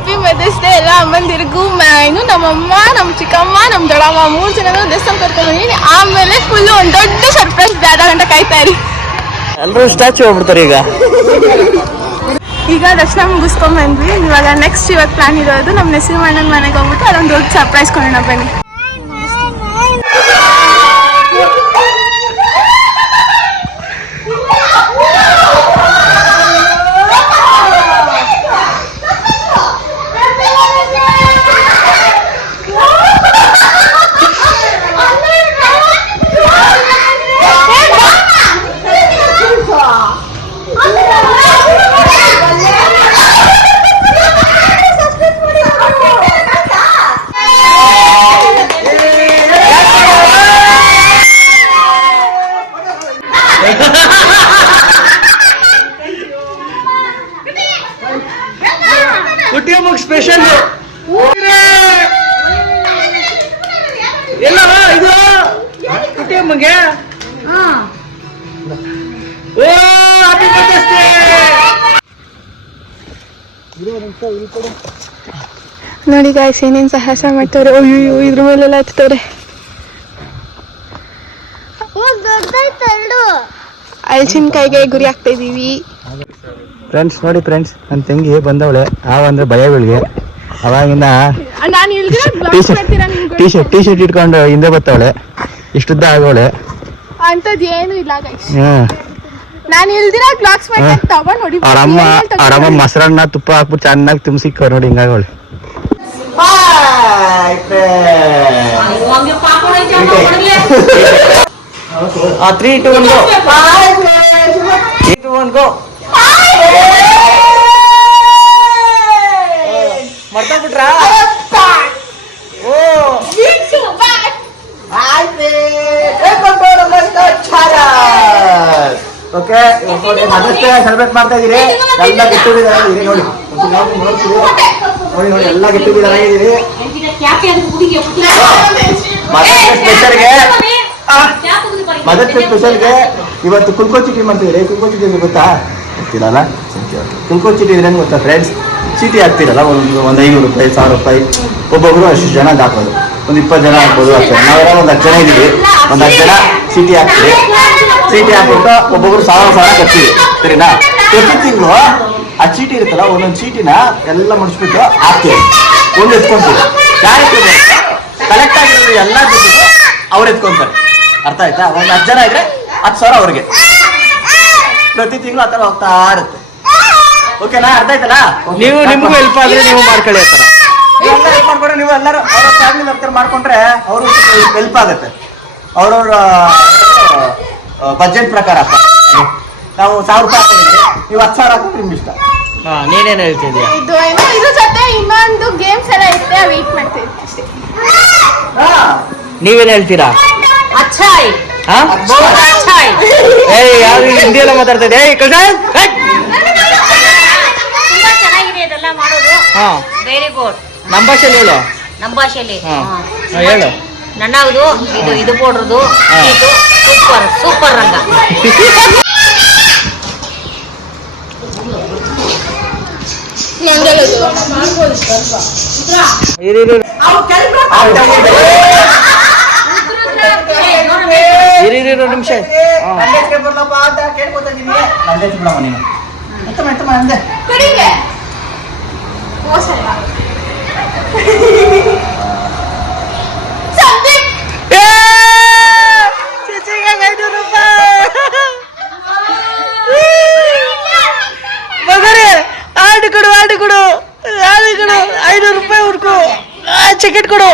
Happy mother's day ಎಲ್ಲ ಅಮ್ಮಂದಿರಿಗೂ ಇನ್ನು ನಮ್ಮಮ್ಮ ನಮ್ಮ ಚಿಕ್ಕಮ್ಮ ನಮ್ಮ ದೊಡ್ಡಮ್ಮ ಮೂರು ಜನ ದೇವಸ್ಥಾನ ಕರ್ಕೊಂಡು ಬಂದಿದ್ದೀನಿ ಆಮೇಲೆ ಫುಲ್ಲು ಒಂದು ದೊಡ್ಡ ಸರ್ಪ್ರೈಸ್ ಬೇಡ ಗಂಟೆ ಕಾಯ್ತಾ ಇರಿ. ಎಲ್ಲರೂ ಸ್ಟ್ಯಾಚು ಹೋಗ್ಬಿಡ್ತಾರೆ ಈಗ. ಈಗ ದರ್ಶನ ಮುಗಿಸ್ಕೊಂಡ್ಬಂದ್ವಿ ಇವಾಗ ನೆಕ್ಸ್ಟ್ ಇವಾಗ ಪ್ಲಾನ್ ಇರೋದು ನಮ್ಮ ನೆಸಿರು ಮಣ್ಣನ ಮನೆಗೆ ಹೋಗ್ಬಿಟ್ಟು ಅದೊಂದು ದೊಡ್ಡ ಸರ್ಪ್ರೈಸ್ ಕೊಡೋಣ ಬನ್ನಿ. ಓ ಹ್ಯಾಪಿ ಡೇ ನೋಡಿ ಗಾಯ್ಸ್ ಏನೇನು ಸಾಹಸ ಮಾಡ್ತಾರೆ ಅಯ್ಯೋ ಇದ್ರ ಮೇಲೆಲ್ಲ ಅಲ್ಸಿನ ಕಾಯಿಗೆ ಗುರಿ ಆಗ್ತಾ ಇದೀವಿ. ಫ್ರೆಂಡ್ಸ್ ನೋಡಿ ಫ್ರೆಂಡ್ಸ್ ನನ್ನ ತಂಗಿ ಬಂದವಳೆ. ಆವ ಅಂದ್ರೆ ಭಯ ಬೀಳ್ಗೆ ಅವಾಗಿಂದ ಟೀ ಶರ್ಟ್ ಟೀ ಶರ್ಟ್ ಇಟ್ಕೊಂಡು ಹಿಂದೆ ಬತ್ತವಳೆ ಇಷ್ಟುದ್ದ ಆಗೋಳೆ ಅಂತದ್ ಏನು ಇಲ್ಲ ನಾನು ಇಲ್ದಿರ ಗ್ಲಾಸ್ ಮಾಡಿ ತಗೊಂಡ್ ನೋಡಿ ಮೊಸರನ್ನ ತುಪ್ಪ ಹಾಕ್ಬಿಟ್ಟು ಚೆನ್ನಾಗಿ ತುಂಬಿಸಿಕ್ಕ ನೋಡಿ ಹಿಂಗಾಗೋಳೆ. Three two one go three two one go ಮರ್ತೋಗ್ಬಿಟ್ರಾ okay mother's celebrate ಮಾಡ್ತಾ ಇದೀರಿ ಎಲ್ಲ ಇರಿ ನೋಡಿ. ಒಂದ್ ನೋಡಿ ನೋಡಿ ನೋಡಿ ಎಲ್ಲ ಗೆಟ್ಟಿದ್ದಾರೆ ಇದೀರಿ ಮದರ್ಸ್ ಡೇ ಸ್ಪೆಷಲ್ಗೆ ಮದರ್ಸ್ ಸ್ಪೆಷಲ್ಗೆ ಇವತ್ತು ಕುಲ್ಕೋ ಚೀಟಿ ಮಾಡ್ತಿದ್ದೀರಿ. ಕುಲ್ಕೋ ಚೀಟಿ ಗೊತ್ತಾ? ಗೊತ್ತಿಲ್ಲಲ್ಲ? ಕುಲ್ಕೋ ಚೀಟಿ ಇದ್ರೆ ಗೊತ್ತಾ ಫ್ರೆಂಡ್ಸ್ ಚೀಟಿ ಹಾಕ್ತಿರಲ್ಲ, ಒಂದು ಒಂದು ಐನೂರು ರೂಪಾಯಿ, ಸಾವಿರ ರೂಪಾಯಿ. ಒಬ್ಬೊಬ್ಬರು ಅಷ್ಟು ಜನ ಹಾಕೋದು ಒಂದು ಇಪ್ಪತ್ತು ಜನ ಹಾಕ್ಬೋದು, ಅಷ್ಟೇ. ನಾವೆಲ್ಲ ಒಂದು ಹತ್ತು ಜನ ಇದೀವಿ ಒಂದು ಹತ್ತು ಜನ ಚೀಟಿ ಹಾಕ್ತೀವಿ. ಚೀಟಿ ಹಾಕ್ಬಿಟ್ಟು ಒಬ್ಬೊಬ್ರು ಸಾವಿರ ಸಾವಿರ ಕಟ್ತೀವಿ ಸರಿನಾ? ಪ್ರತಿ ತಿಂಗಳು ಆ ಚೀಟಿ ಇರುತ್ತಲ್ಲ ಒಂದೊಂದು ಚೀಟಿನ ಎಲ್ಲ ಮುಡಿಸ್ಬಿಟ್ಟು ಹಾಕ್ತೀವಿ. ಒಂದು ಎತ್ಕೊಂತೀವಿ. ಯಾರು ಕಲೆಕ್ಟ್ ಆಗಿರೋದು ಎಲ್ಲ ದುಡ್ಡು ಅವ್ರು ಎತ್ಕೊಂತಾರೆ. ಅರ್ಥ ಆಯ್ತಾ? ಒಂದು ಹತ್ತು ಜನ ಇದ್ರೆ ಹತ್ತು ಸಾವಿರ ಅವ್ರಿಗೆ. ಪ್ರತಿ ತಿಂಗಳು ಆ ಥರ ಹೋಗ್ತಾ ಇರುತ್ತೆ. ಓಕೆನಾ ಅರ್ಥ ಆಯ್ತಲ್ಲ ನೀವು ನಿಮ್ಗೂ ಹೆಲ್ಪ್ ಆದ್ರೆ ನೀವು ಮಾಡ್ಕೊಳ್ಳಿ ಆ ಥರ. ಎಲ್ಲ ಹೆಲ್ಪ್ ಮಾಡ್ಕೊಂಡ್ರೆ ನೀವು ಎಲ್ಲರೂ ಅವ್ರ ಫ್ಯಾಮಿಲಿ ಹತ್ರ ಮಾಡ್ಕೊಂಡ್ರೆ ಅವರು ಹೆಲ್ಪ್ ಆಗುತ್ತೆ. ಅವ್ರವ್ರ ಬಜೆಟ್ ಪ್ರಕಾರ ನಾವು ಸಾವಿರ ರೂಪಾಯಿ ನೀವು ಹತ್ತು ಸಾವಿರ ಹಾಕಿದ್ರೆ ನಿಮ್ಗೆ ಇಷ್ಟ. ನೀನೇನು ಹೇಳ್ತಿದ್ಯಾ ಇದು ಇನ್ನೊಂದು ಗೇಮ್ಸ್ ಎಲ್ಲ ಇರುತ್ತೆ ವೇಟ್ ನೀವೇನು ಹೇಳ್ತೀರಾ? ಅಚ್ಚಾಯ್. ಹಾ? ಅಚ್ಚಾಯ್. ಏ ಯಾರು ಮಾತಾಡ್ತಾ ವೆರಿ ಗುಡ್ ನಮ್ಮ ಭಾಷೆಲಿ ಹೇಳು. ನಮ್ಮ ಹೇಳು. ಇದು ಇದು ಪೌಡ್ರದು ಇದು. ಸೂಪರ್ ಸೂಪರ್ ರಂಗ ಮಂಗಲದು ಇರಿ ಇರಿ ಇರಿ ಇರಿ ಇರು ನಿಮಿಷ ಹಾ ಕಡಿಗೆ ಮೋಸಲ್ಲ ಸಂದೀಪ್ ಮಗರೇ ಆಡು ಕೊಡು ಆಡು ಕೊಡು ಆಡು ಕೊಡು ಐನೂರು ರೂಪಾಯಿ ಹುಡ್ಕು ಟಿಕೆಟ್ ಕೊಡು.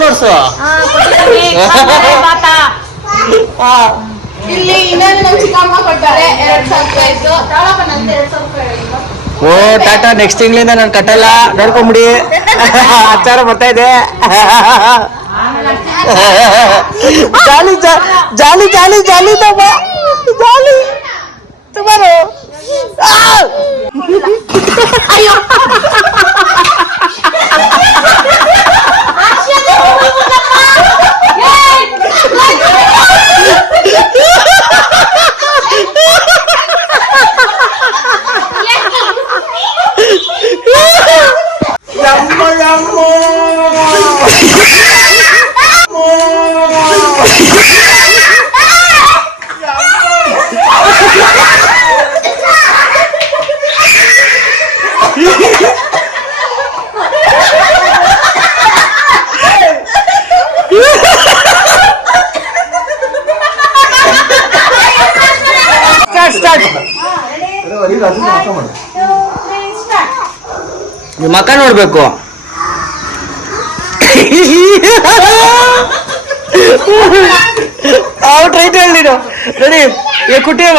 ನೋಡ್ಸು ಇಲ್ಲಿ ಚಿಕ್ಕಮ್ಮ ಕೊಟ್ಟಾರೆ ಎರಡ್ ಸಾವಿರ ಓ ಟಾಟಾ ನೆಕ್ಸ್ಟ್ ತಿಂಗಳಿಂದ ನಾನು ಕಟ್ಟಲ್ಲ. ನೋಡ್ಕೊಂಬಿಡಿ. ಆಚಾರ ಬರ್ತಾ ಇದೆ. ಜಾಲಿ ಜಾಲಿ ಜಾಲಿ ಜಾಲಿ ಜಾಲಿ ತಮ್ಮ ಜಾಲಿ ತುಮಾರು ಅಯ್ಯೋ ನಿಮ್ಮ ಮಕ್ಕ ನೋಡ್ಬೇಕು. ಔಟ್ ರೈಟ್ ಹೇಳಿ ನೀನು. ರೆಡಿ? ಏ ಕುಟ್ಟಿಯವ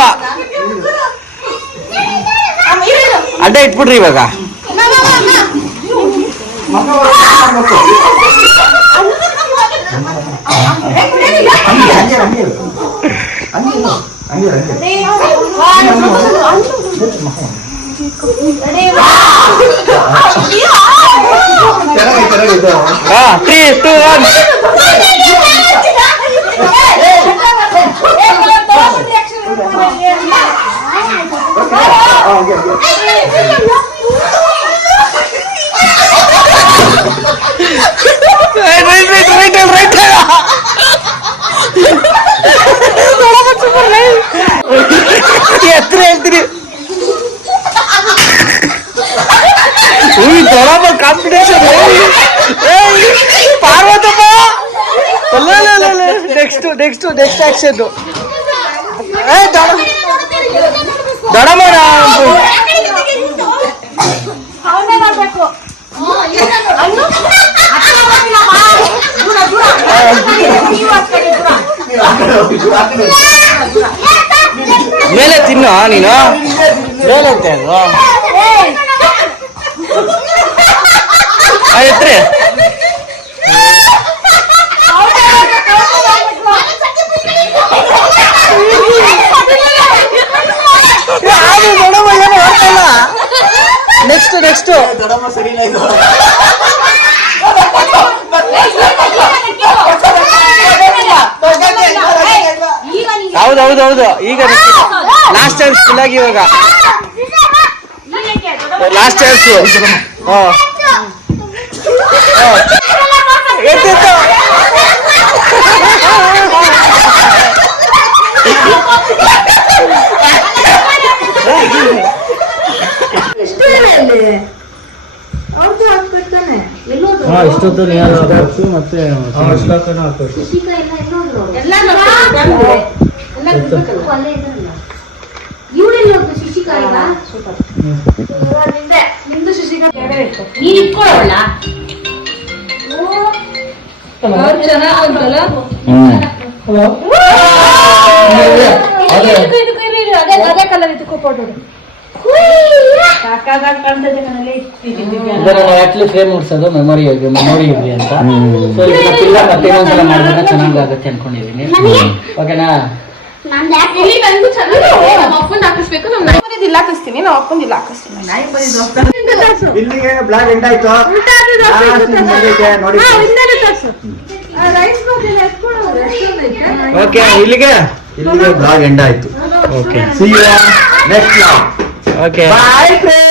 ಅಡ್ಡ ಇಟ್ಬಿಡ್ರಿ ಇವಾಗ. ಹಂಗೆ ಹಂಗೆ ಹಂಗೆ. ಹಂಗೆ. ಹಂಗೆ ಇರು, ಹಂಗೆ ಇರು. ಚೆನ್ನಾಗೈತೆ, ಚೆನ್ನಾಗೈತೆ. ಹಾ ತ್ರೀ ಟೂ ಒನ್ ಆ, ಹಂಗೆ, ಹಂಗೆ. Right right right right right ಎತ್ತರ ಹೇಳ್ತೀನಿ ಉಯ್ ದೊಡಮ್ಮ ಕಾಂಪಿಟೇಷನ್ ಪಾರ್ವತಪ್ಪ ಅಲ್ಲ ನೆಕ್ಸ್ಟ್ ನೆಕ್ಸ್ಟ್ ನೆಕ್ಸ್ಟ್ ಆಕ್ಷನ್ ಏ ದೊಡ ದೊಡಮ್ಮ ಆ ಕಡೆ ಹೋಗು, ಆ ಕಡೆ ಹೋಗು. ಮೇಲೆ ತಿನ್ನು ನೀನು ಮೇಲೆ ಅಂತ ಅದು ಆ, ಎತ್ರಿ ನೆಕ್ಸ್ಟ್ ನೆಕ್ಸ್ಟ್ ಹೌದೌದೌದು ಸರಿನಾ ಇದು ಹೌದು ಹೌದು ಹೌದು. ಈಗ ಲಾಸ್ಟ್ ಚಾನ್ಸ್ ಫುಲ್ ಆಗಿ ಇವಾಗ. ಲಾಸ್ಟ್ ಚಾನ್ಸ್ ಹಾ. ಎತ್ತಿತ್ತು ಇಷ್ಟೊತ್ತು ಮತ್ತೆ ನೀನ್ ಇಟ್ಕೊಳ್ಳೋಲ್ಲ ಆಕ್ಚುಲಿ ಫ್ರೇಮ್ ಮುಡ್ಸೋದು ಮೆಮೊರಿ ಮೆಮೊರಿ ಇರಲಿ ಅಂತ. ಸೊ ಇಲ್ಲ ಮತ್ತೆ ಇನ್ನೊಂದ್ಸಲ ಮಾಡಿದ್ರೆ ಚೆನ್ನಾಗಾಗತ್ತೆ ಅನ್ಕೊಂಡಿದೀನಿ. ಓಕೆನಾ ಹಾಕಿಸ್ತೀನಿ. ನಮ್ಮ ಅಪ್ಪಂದು ಇಲ್ಲ ಹಾಕಿಸ್ತೀನಿ. ನಾಯಿ ಬಂದಿದ್ದು ಇಲ್ಲಿಗೆ ಬ್ಲಾಕ್ ಎಂಡ್ ಆಯ್ತು. Last ಇನ್ನು ಬಂದೈತೆ ನೋಡಿ. ಓಕೆ ಇಲ್ಲಿಗೆ? ಇಲ್ಲಿಗೆ ಬ್ಲಾಗ್ ಎಂಡ್ ಆಯ್ತು. Okay see you next blog okay bye friends